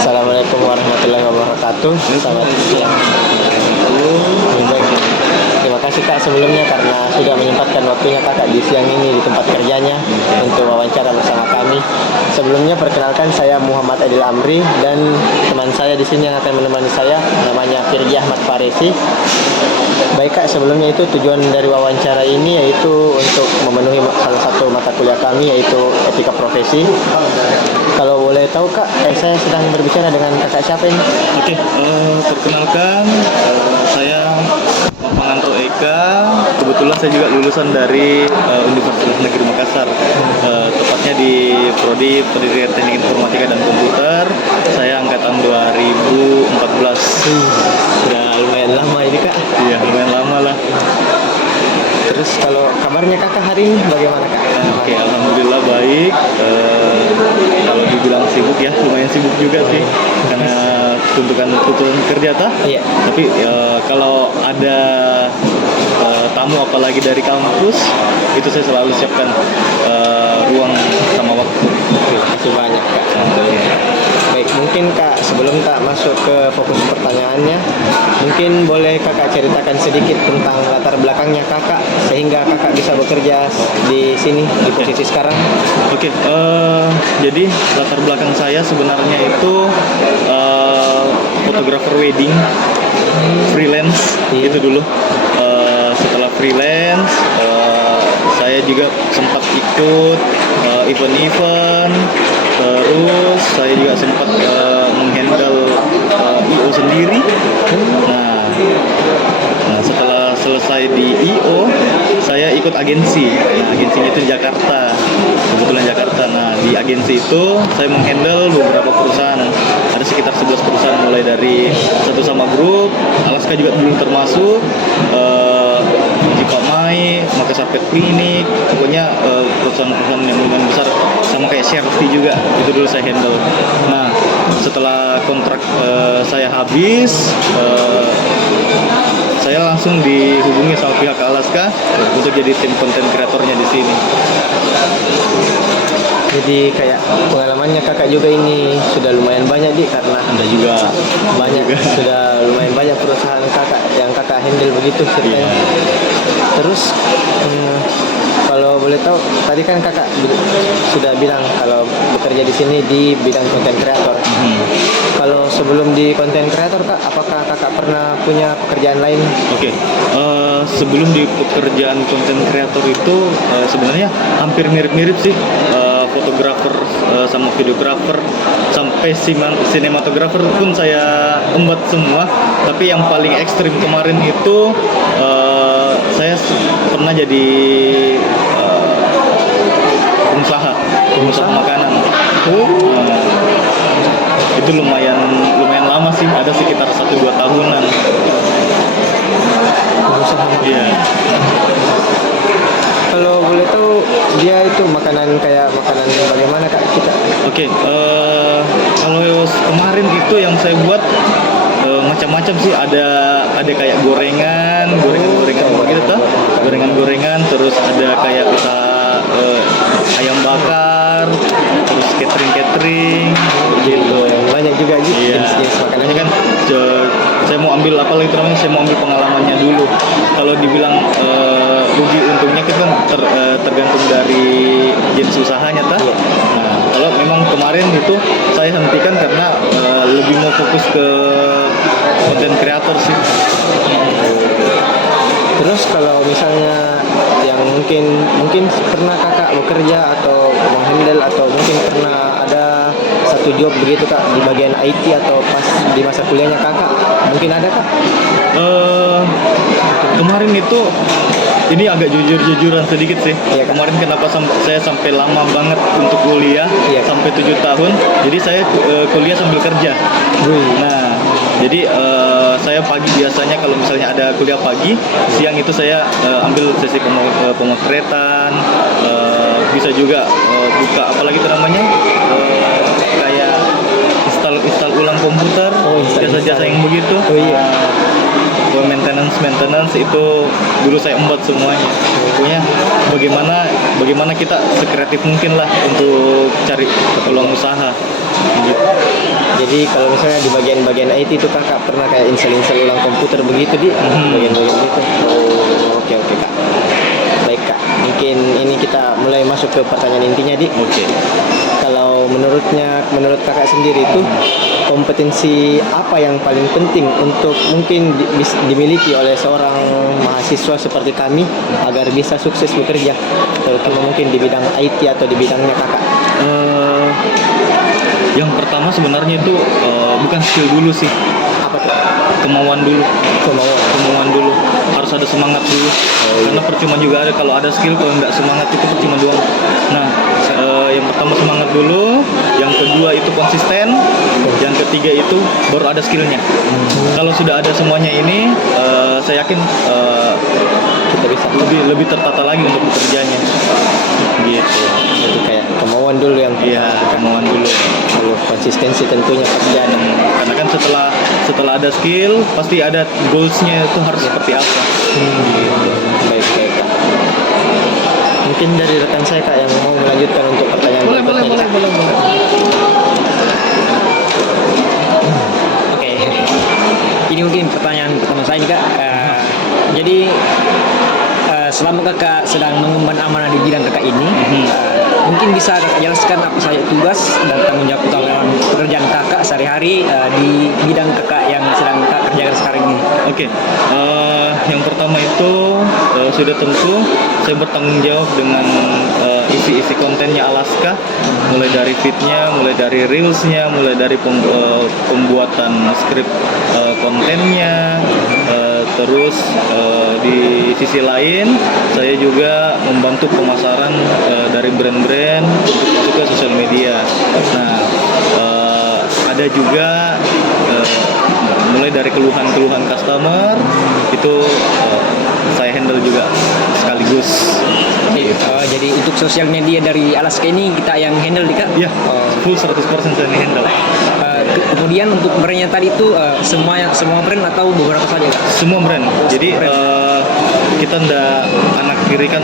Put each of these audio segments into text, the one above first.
Assalamualaikum warahmatullahi wabarakatuh. Selamat siang. Baik. Terima kasih Kak sebelumnya karena sudah menyempatkan waktunya Kakak di siang ini di tempat kerjanya untuk wawancara bersama kami. Sebelumnya perkenalkan saya Muhammad Adil Amri dan teman saya di sini yang akan menemani saya namanya Firgi Ahmad Faresi. Baik Kak, sebelumnya itu tujuan dari wawancara ini yaitu untuk memenuhi salah satu mata kuliah kami yaitu etika profesi. Kalau boleh tahu Kak, saya sedang berbicara dengan kakak siapa ini? Oke, perkenalkan, saya Mapanganto Eka. Kebetulan saya juga lulusan dari Universitas Negeri Makassar, tepatnya di Prodi Pendidikan Teknik Informatika dan Komputer. Saya angkatan 2014. Sudah lumayan lama ini Kak. Iya, lumayan lama lah. Terus kalau kabarnya kakak hari ini bagaimana Kak? Oke, alhamdulillah baik. Kalau dibilang sibuk ya, lumayan sibuk juga sih, karena tuntutan kerja tah. Iya. Tapi kalau ada tamu apalagi dari kampus, itu saya selalu siapkan ruang sama waktu. Terima kasih banyak Kak. Baik, mungkin Kak sebelum Kak masuk ke fokus pertanyaannya, mungkin boleh Kakak ceritakan sedikit tentang latar belakangnya Kakak sehingga Kakak bisa bekerja di sini di posisi sekarang. Oke, jadi latar belakang saya sebenarnya itu fotografer wedding, freelance itu dulu. Setelah freelance, saya juga sempat ikut event-event. Terus saya juga sempat menghandle IO sendiri. Nah, setelah selesai di IO, saya ikut agensi. Nah, agensinya itu di Jakarta, kebetulan Jakarta. Nah, di agensi itu saya menghandle beberapa perusahaan. Ada sekitar 11 perusahaan, mulai dari Satu Sama Group, Alaska juga belum termasuk, Mai, Makassar Pet Clinic, pokoknya perusahaan-perusahaan yang lumayan besar, sama kayak Sherty juga, itu dulu saya handle. Nah, setelah kontrak saya habis, saya langsung dihubungi sama pihak Alaska untuk jadi tim konten kreatornya di sini. Jadi kayak pengalamannya Kakak juga ini sudah lumayan banyak karena Anda juga banyak sudah lumayan banyak perusahaan Kakak yang Kakak handle begitu ceritanya. Iya. Terus kalau boleh tahu tadi kan Kakak sudah bilang kalau bekerja di sini di bidang konten kreator. Kalau sebelum di konten kreator Kak, apakah Kakak pernah punya pekerjaan lain? Oke, sebelum di pekerjaan konten kreator itu sebenarnya hampir mirip-mirip sih. Fotografer sama videografer sampai sinematografer pun saya embat semua. Tapi yang paling ekstrim kemarin itu saya pernah jadi pengusaha makanan. Itu lumayan lama sih, ada sekitar 1-2 tahunan. Pengusaha makanan. Iya. Kalau boleh tahu dia itu makanan kayak makanan bagaimana Kak kita? Oke, kalau kemarin itu yang saya buat macam-macam sih, ada kayak gorengan begitu tuh, gorengan, terus ada kayak usaha ayam bakar, terus catering gitu. Banyak juga Iya. jenis makanannya Makanya kan saya mau ambil apa lagi namanya, saya mau ambil pengalamannya dulu. Kalau dibilang rugi untungnya kan tergantung dari jenis usahanya tah. Iya. Nah, kalau memang kemarin itu saya hentikan karena lebih mau fokus ke konten kreator sih. Terus kalau misalnya yang mungkin pernah Kakak bekerja atau menghandle atau mungkin pernah ada satu job begitu Kak di bagian IT atau pas di masa kuliahnya Kakak, mungkin ada Kak? Kemarin itu ini agak jujur-jujuran sedikit sih. Iya, Kak. Kemarin kenapa saya sampai lama banget untuk kuliah, Iya, Kak. sampai 7 tahun. Jadi saya kuliah sambil kerja. Nah, jadi saya pagi biasanya kalau misalnya ada kuliah pagi, siang itu saya ambil sesi pemotretan, bisa juga buka apalagi itu namanya kayak install ulang komputer, jasa-jasa yang begitu. Oh iya. Maintenance itu dulu saya embat semuanya. Pokoknya bagaimana kita sekreatif mungkin lah untuk cari peluang usaha gitu. Jadi kalau misalnya di bagian-bagian IT itu kakak pernah kayak install ulang komputer begitu di bagian-bagian itu. Oh, oke oke kak. Baik kak. Mungkin ini kita mulai masuk ke pertanyaan intinya di. Oke. Kalau menurut kakak sendiri itu kompetensi apa yang paling penting untuk mungkin dimiliki oleh seorang mahasiswa seperti kami agar bisa sukses bekerja, terutama mungkin di bidang IT atau di bidangnya kakak? Eh, yang pertama sebenarnya itu bukan skill dulu sih, Apa tuh? kemauan dulu. Kemauan. Dulu, harus ada semangat dulu. Karena percuma juga ada kalau ada skill, kalau nggak semangat itu percuma doang. Nah, yang pertama semangat dulu, yang kedua itu konsisten, yang ketiga itu baru ada skillnya. Kalau sudah ada semuanya ini, saya yakin Kita bisa lebih tertata lagi untuk bekerjanya. Gitu. jadi kayak kemauan dulu yang Iya, kemauan dulu. lalu konsistensi tentunya pekerjaan. Karena kan setelah ada skill, pasti ada goalsnya itu harus seperti apa. Baik baik kak. Mungkin dari rekan saya kak yang mau melanjutkan untuk pertanyaan berikutnya, Kak. Oke, ini mungkin pertanyaan pertama saya juga. Jadi selama kakak sedang mengemban amanah di bidang kakak ini, mungkin bisa kakak jelaskan apa saja tugas dan tanggung jawab utama dalam pekerjaan kakak sehari-hari di bidang kakak yang sedang kakak kerjakan sekarang ini. Oke, yang pertama itu sudah tentu saya bertanggung jawab dengan isi-isi kontennya Alaska, mulai dari feednya, mulai dari reelsnya, mulai dari pembuatan skrip kontennya, terus di sisi lain saya juga membantu pemasaran dari brand-brand untuk masuk ke sosial media. Nah, ada juga mulai dari keluhan-keluhan customer itu saya handle juga sekaligus. Jadi untuk sosial media dari Alaska ini kita yang handle di kak. Ya, full 100% saya yang handle. Kemudian untuk brandnya tadi itu semua brand atau beberapa saja kak? Semua brand. Jadi kita ndak anak kirikan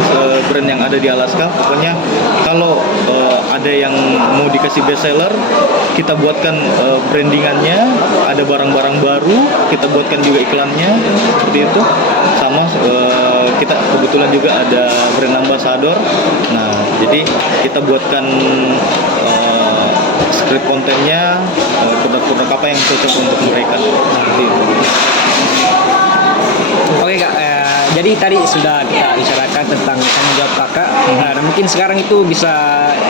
brand yang ada di Alaska. Pokoknya kalau ada yang mau dikasih best seller, kita buatkan brandingannya, ada barang-barang baru, kita buatkan juga iklannya seperti itu. Sama kita kebetulan juga ada brand ambassador. Nah, jadi kita buatkan skrip kontennya, produk-produk apa yang cocok untuk mereka. Seperti itu. Oke kak, jadi tadi sudah kita bicarakan tentang tanggung jawab kakak. Dan mungkin sekarang itu bisa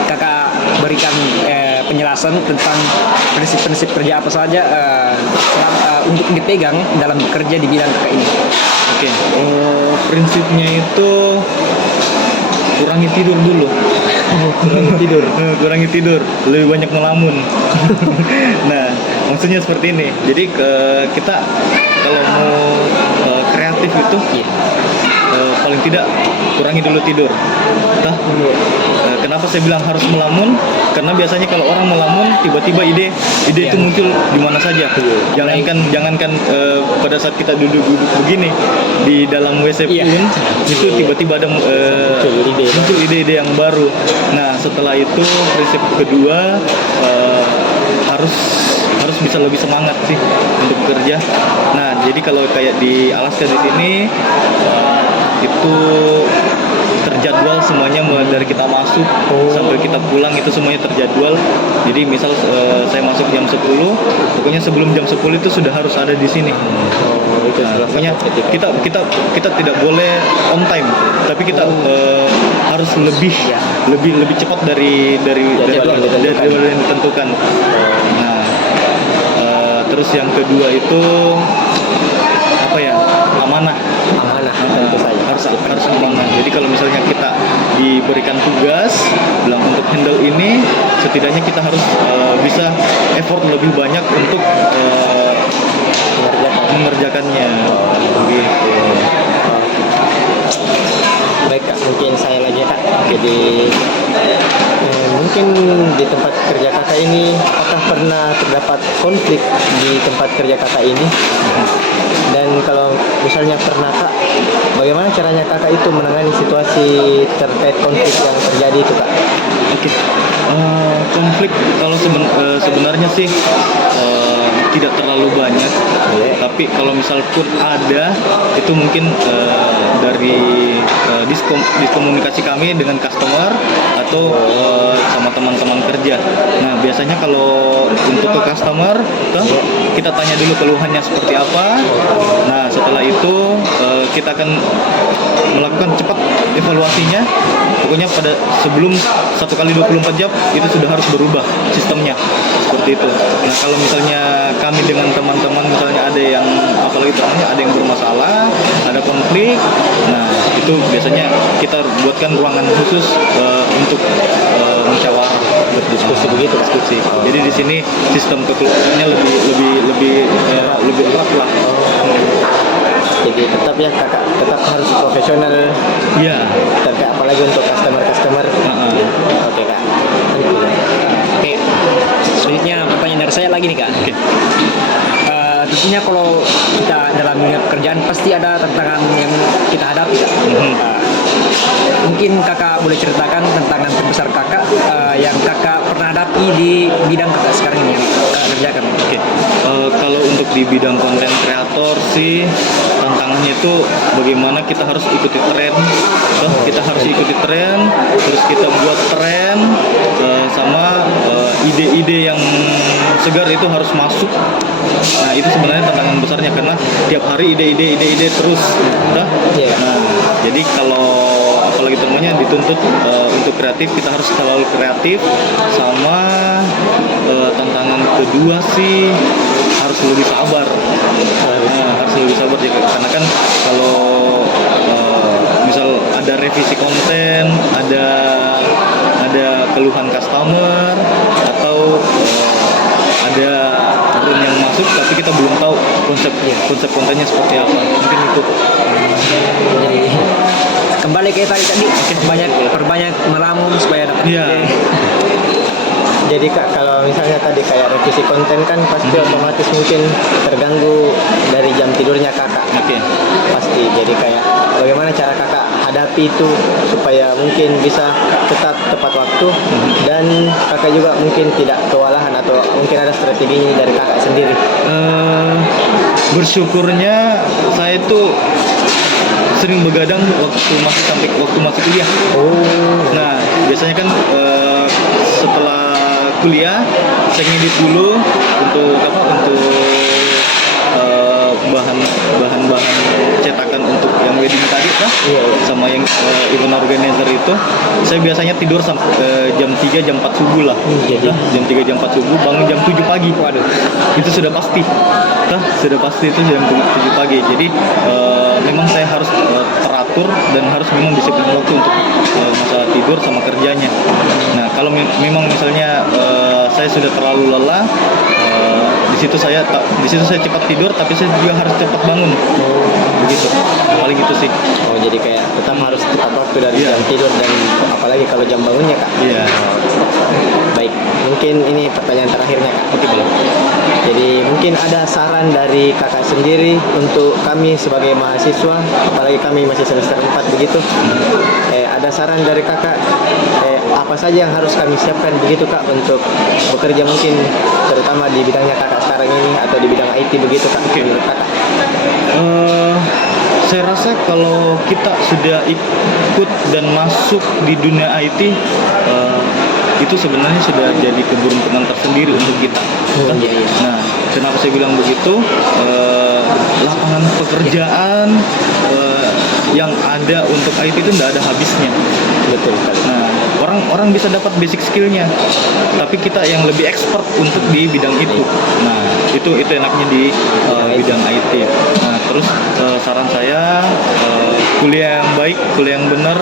kakak berikan penjelasan tentang prinsip-prinsip kerja apa saja untuk dipegang dalam bekerja di bidang kakak ini. Oke, prinsipnya itu kurangi tidur dulu. Kurangi tidur, lebih banyak melamun. Nah, maksudnya seperti ini. Jadi kita kalau mau kreatif itu paling tidak kurangi dulu tidur. Kenapa saya bilang harus melamun? Karena biasanya kalau orang melamun, tiba-tiba ide itu muncul di mana saja. Jangankan pada saat kita duduk-duduk begini di dalam WC pun, itu tiba-tiba ada muncul ide-ide yang baru. Nah, setelah itu prinsip kedua harus bisa lebih semangat sih untuk bekerja. Nah, jadi kalau kayak di Alaska di sini itu terjadwal semuanya, mulai dari kita masuk sampai kita pulang itu semuanya terjadwal. Jadi misal saya masuk jam 10, pokoknya sebelum jam 10 itu sudah harus ada di sini. Nah, pokoknya kita tidak boleh on time, tapi kita harus lebih cepat dari jadwal yang ditentukan. Nah, terus yang kedua itu apa ya, amanah Tentu saja harus amanah. Jadi kalau misalnya kita diberikan tugas bilang untuk handle ini, setidaknya kita harus bisa effort lebih banyak untuk mengerjakannya. Gitu. Baik kak, mungkin saya lagi kak. Jadi mungkin di tempat kerja kakak ini, apakah pernah terdapat konflik di tempat kerja kakak ini? Dan kalau misalnya pernah kak, bagaimana caranya kakak itu menangani situasi terkait konflik yang terjadi itu kak? Oke. konflik kalau sebenarnya sih tidak terlalu banyak. Tapi kalau misal pun ada, itu mungkin dari diskomunikasi kami dengan customer atau sama teman-teman kerja. Nah, biasanya kalau untuk ke customer, kita tanya dulu keluhannya seperti apa. Nah, setelah itu kita akan melakukan cepat evaluasinya. Pokoknya pada sebelum 1 kali 24 jam itu sudah harus berubah sistemnya, seperti itu. Nah, kalau misalnya kami dengan teman-teman misalnya ada yang apalagi temannya ada yang bermasalah, ada konflik, nah itu biasanya kita buatkan ruangan khusus untuk musyawarah, berdiskusi begitu, diskusi. Jadi di sini sistem kekeluargaannya lebih erat lah. Jadi tetap ya kakak, tetap harus profesional. Iya. Tapi apalagi untuk customer. Oke kak. Oke, selanjutnya pertanyaan dari saya lagi nih kak. Oke. Tentunya kalau kita dalam dunia pekerjaan pasti ada tantangan yang kita hadapi kak. Mungkin kakak boleh ceritakan tantangan terbesar kakak yang kakak pernah hadapi di bidang kakak sekarang ini yang kakak kerjakan. Oke. Kalau untuk di bidang konten kreator sih tantangannya itu bagaimana kita harus ikuti tren, kita harus ikuti tren, terus kita buat tren sama ide-ide yang segar itu harus masuk. Nah, itu sebenarnya tantangan besarnya karena tiap hari ide terus, Nah, jadi kalau apalagi temannya dituntut untuk kreatif, kita harus selalu kreatif. Sama tantangan kedua sih harus lebih sabar. Harus lebih sabar ya, karena kan kalau misal ada revisi konten, ada keluhan customer atau ada tren yang masuk tapi kita belum tahu konsep kontennya seperti apa, mungkin itu. Jadi kembali ke tadi perbanyak melamun supaya dapat Iya. ide. Jadi kak, kalau misalnya tadi kayak revisi konten kan pasti otomatis mungkin terganggu dari jam tidurnya kakak. Oke. Pasti. Jadi kayak bagaimana cara kakak hadapi itu supaya mungkin bisa tetap tepat waktu dan kakak juga mungkin tidak kewalahan atau mungkin ada strategi dari kakak sendiri. Bersyukurnya saya tuh sering begadang waktu masih kuliah. Nah, biasanya kan setelah kuliah saya ngedit dulu untuk bahan cetakan untuk yang wedding tadi sama yang event organizer itu. Saya biasanya tidur sampai jam 3 jam 4 subuh lah. Jam 3 jam 4 subuh, bangun jam 7 pagi. Waduh, itu sudah pasti. Sudah pasti itu jam 7 pagi. Jadi memang saya harus teratur dan harus memang disiplin waktu untuk masalah tidur sama kerjanya. Nah, kalau memang misalnya saya sudah terlalu lelah, di situ saya cepat tidur, tapi saya juga harus cepat bangun. Begitu. Paling itu sih. Jadi kayak tetap harus tepat waktu dari jam tidur dan apalagi kalau jam bangunnya kak. Iya. Baik, mungkin ini pertanyaan terakhirnya kak. Oke, boleh. Jadi mungkin ada saran dari kakak sendiri untuk kami sebagai mahasiswa, apalagi kami masih semester 4 begitu. Ada saran dari kakak apa saja yang harus kami siapkan begitu kak untuk bekerja mungkin terutama di bidangnya kakak sekarang ini atau di bidang IT begitu kak. Menurut kakak? Saya rasa kalau kita sudah ikut dan masuk di dunia IT, itu sebenarnya sudah jadi keberuntungan tersendiri untuk kita. Nah, kenapa saya bilang begitu? Lapangan pekerjaan yang ada untuk IT itu tidak ada habisnya. Betul. Nah, orang bisa dapat basic skillnya, tapi kita yang lebih expert untuk di bidang itu. Nah, itu enaknya di bidang IT. Nah, terus saran saya kuliah yang baik, kuliah yang benar.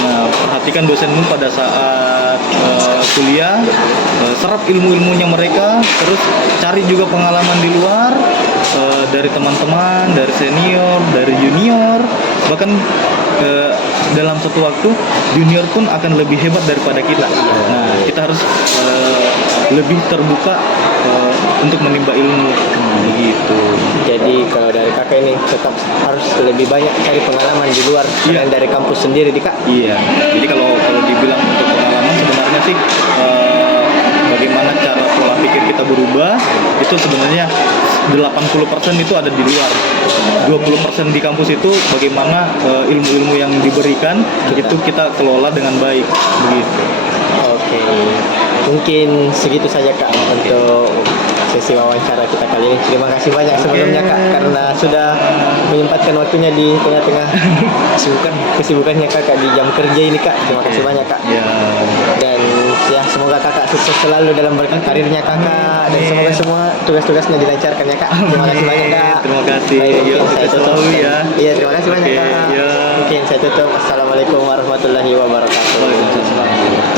Nah, perhatikan dosenmu pada saat kuliah, serap ilmu-ilmunya mereka, terus cari juga pengalaman di luar dari teman-teman, dari senior, dari junior, bahkan dalam satu waktu junior pun akan lebih hebat daripada kita. Nah, kita harus lebih terbuka untuk menimba ilmu, begitu. Jadi kalau dari kakak ini tetap harus lebih banyak cari pengalaman di luar selain dari kampus sendiri di kak. Iya. Jadi kalau dibilang untuk pengalaman sebenarnya sih berubah, itu sebenarnya 80% itu ada di luar. 20% di kampus itu bagaimana ilmu-ilmu yang diberikan itu kita kelola dengan baik begitu. Oke, mungkin segitu saja Kak untuk sesi wawancara kita kali ini. Terima kasih banyak sebelumnya Kak karena sudah menyempatkan waktunya di tengah-tengah kesibukannya Kakak di jam kerja ini Kak. Terima kasih banyak Kak. Ya. Dan ya semoga Kakak sukses selalu dalam berkarirnya Kakak dan semoga semua tugas-tugasnya dilancarkan ya Kak. Terima kasih banyak Kak. Terima kasih. Baik, Yuk, mungkin saya kita tutup. selalu ya. Iya, terima kasih banyak Oke, Kak. ya. Mungkin saya tutup. Assalamualaikum warahmatullahi wabarakatuh. Waalaikumsalam.